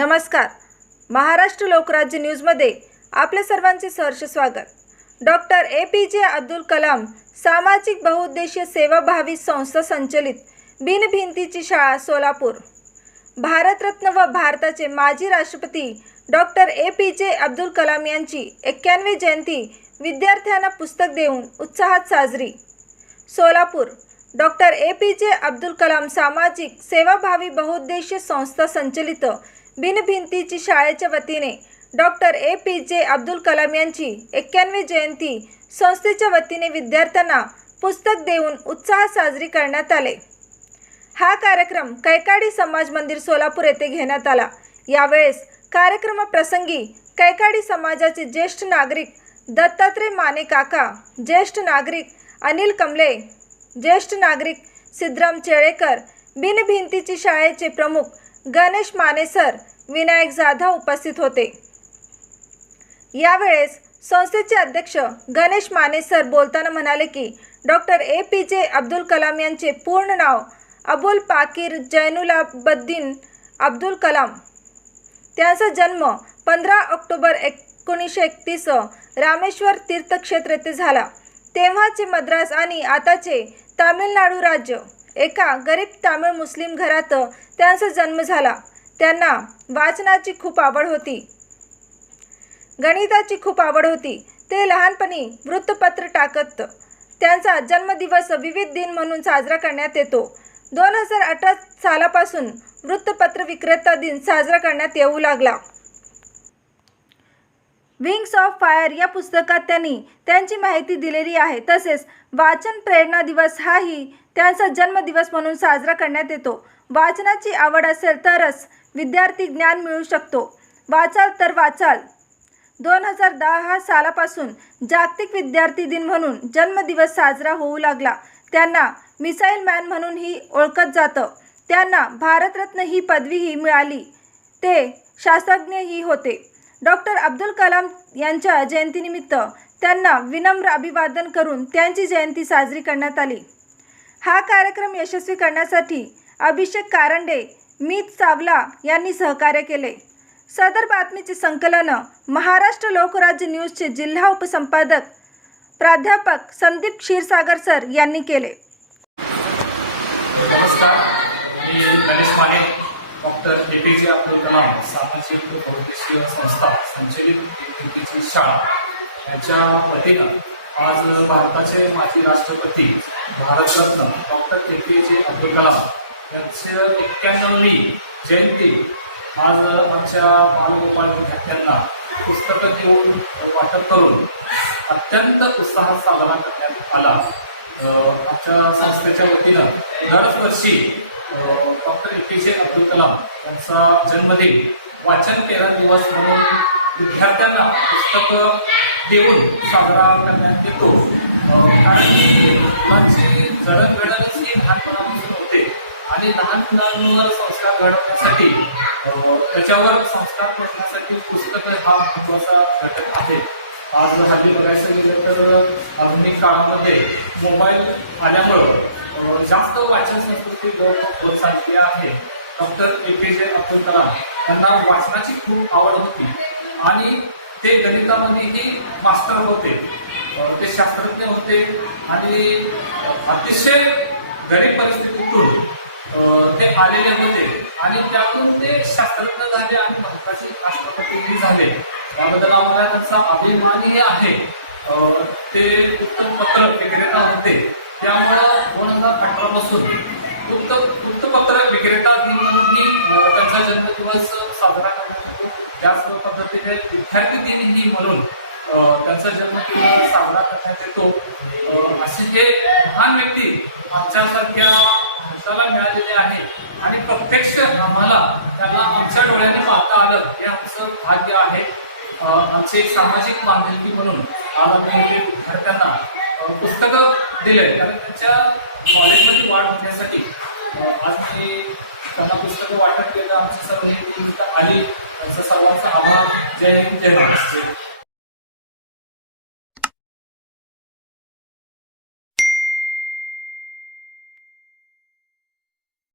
नमस्कार. महाराष्ट्र लोकराज्य न्यूजमध्ये आपल्या सर्वांचे सहर्ष स्वागत. Doctor A P J Abdul Kalam सामाजिक बहुउद्देशीय सेवाभावी संस्था संचलित बिनभिंतीची शाळा सोलापूर. भारतरत्न व भारताचे माजी राष्ट्रपती doctor A P J Abdul Kalam यांची एक्क्याण्णवी जयंती विद्यार्थ्यांना पुस्तक देऊन उत्साहात साजरी. Solapur. Doctor A P J Abdul Kalam सामाजिक सेवाभावी बहुउद्देशीय संस्था संचलित बिनभिंतीची शाळेच्या वतीने doctor A P J Abdul Kalam यांची एक्क्याण्णवी जयंती संस्थेच्या वतीने विद्यार्थ्यांना पुस्तक देऊन उत्साहात साजरी करण्यात आले. हा कार्यक्रम कैकाडी समाज मंदिर सोलापूर येथे घेण्यात आला. यावेळेस कार्यक्रमाप्रसंगी कैकाडी समाजाचे ज्येष्ठ नागरिक दत्तात्रय माने काका ज्येष्ठ नागरिक अनिल कमले ज्येष्ठ नागरिक सिद्धराम चेळेकर बिनभिंतीची शाळेचे प्रमुख गणेश मानेसर विनायक जाधव उपस्थित होते. यावेळेस संस्थेचे अध्यक्ष गणेश मानेसर बोलताना म्हणाले की doctor A P J Abdul Kalam यांचे पूर्ण नाव अबुल पाकीर जैनुलाबद्दीन अब्दुल कलाम. त्यांचा जन्म पंधरा ऑक्टोबर एकोणीसशे एकतीस रामेश्वर तीर्थक्षेत्र येथे झाला. तेव्हाचे मद्रास आणि आताचे तामिळनाडू राज्य. एका गरीब तामिळ मुस्लिम घरात त्यांचा जन्म झाला. त्यांना वाचनाची खूप आवड होती. गणिताची खूप आवड होती. ते लहानपणी वृत्तपत्र टाकत त्यांचा जन्मदिवस विविध दिन म्हणून साजरा करण्यात येतो. दोन हजार अठरा सालापासून वृत्तपत्र विक्रेता दिन साजरा करण्यात येऊ लागला. विंग्स ऑफ फायर या पुस्तकात त्यांनी त्यांची माहिती दिलेली आहे. तसेच वाचन प्रेरणा दिवस हाही त्यांचा जन्मदिवस म्हणून साजरा करण्यात येतो. वाचनाची आवड असेल तरच विद्यार्थी ज्ञान मिळू शकतो. वाचाल तर वाचाल. दोन हजार दहा सालापासून जागतिक विद्यार्थी दिन म्हणून जन्मदिवस साजरा होऊ लागला. त्यांना मिसाईल मॅन म्हणूनही ओळखत जातं. त्यांना भारतरत्न ही पदवीही मिळाली. ते शास्त्रज्ञही होते. डॉक्टर अब्दुल कलाम यांच्या जयंतीनिमित्त त्यांना विनम्र अभिवादन करून त्यांची जयंती साजरी करण्यात आली. हा कार्यक्रम यशस्वी करण्यासाठी अभिषेक कारंडे मीत सावला यांनी सहकार्य केले. सदर बातमीचे संकलन महाराष्ट्र लोकराज्य न्यूजचे जिल्हा उपसंपादक प्राध्यापक संदीप क्षीरसागर सर यांनी केले. नमस्कार मी Ganesh Mane doctor A P J Abdul Kalam सामाजिक बहुद्देशीय संस्था संचलित शाळा. यांच्या वतीनं आज भारताचे माजी राष्ट्रपती Bharat Ratna doctor A P J Abdul Kalam यांचं एक्क्याण्णवी जयंती आज आमच्या बालगोपाल विद्यार्थ्यांना पुस्तकं देऊन वाटप करून अत्यंत उत्साहात साजरा करण्यात आला. आमच्या संस्थेच्या वतीनं दरवर्षी doctor A P J Abdul Kalam यांचा जन्मदिन वाचन तेरा दिवस म्हणून विद्यार्थ्यांना पुस्तकं देऊन साजरा करण्यात येतो. कारण की मुलांची जडणघडणच ही लहानपणापासून होते आणि लहान मुलांवर संस्कार घडवण्यासाठी त्याच्यावर संस्कार करण्यासाठी पुस्तकं हा महत्त्वाचा घटक आहे. आज हल्ली बघायचं गेलं तर आधुनिक काळामध्ये मोबाईल आल्यामुळं जास्त वाचन संस्कृती लोक होत आहे. Doctor A P J Abdul Kalam यांना वाचनाची खूप आवड होती आणि ते गणितामध्येही मास्टर होते. ते शास्त्रज्ञ होते आणि अतिशय गरीब परिस्थितीतून ते आलेले होते आणि त्यातून ते शास्त्रज्ञ झाले आणि भारताचे राष्ट्रपतीही झाले. याबद्दल आम्हाला त्यांचा अभिमानही आहे. ते पत्र विक्रेता होते. त्यामुळं दोन हजार वृत्त वृत्तपत्र विक्रेता दिन म्हणूनही त्यांचा जन्मदिवस साजरा करण्यात येतो त्याच पद्धतीने विद्यार्थी दिनही म्हणून त्यांचा जन्मदिवस साजरा करण्यात येतो. असे हे महान व्यक्ती आमच्यासारख्या माणसाला मिळालेले आहे आणि प्रत्यक्ष आम्हाला त्यांना आमच्या डोळ्याने पाहता आलं हे आमचं भाग्य आहे. आमची आमचे एक सामाजिक बांधिलकी म्हणून आज आम्ही विद्यार्थ्यांना पुस्तकं दिले कारण त्यांच्या कॉलेजमध्ये वाढ होण्यासाठी आज मी त्यांना पुस्तकं वाटप केलं. आमची सर्व ही टीम आली. सर्वांचा आभार. जय हिंद जय महाराष्ट्र.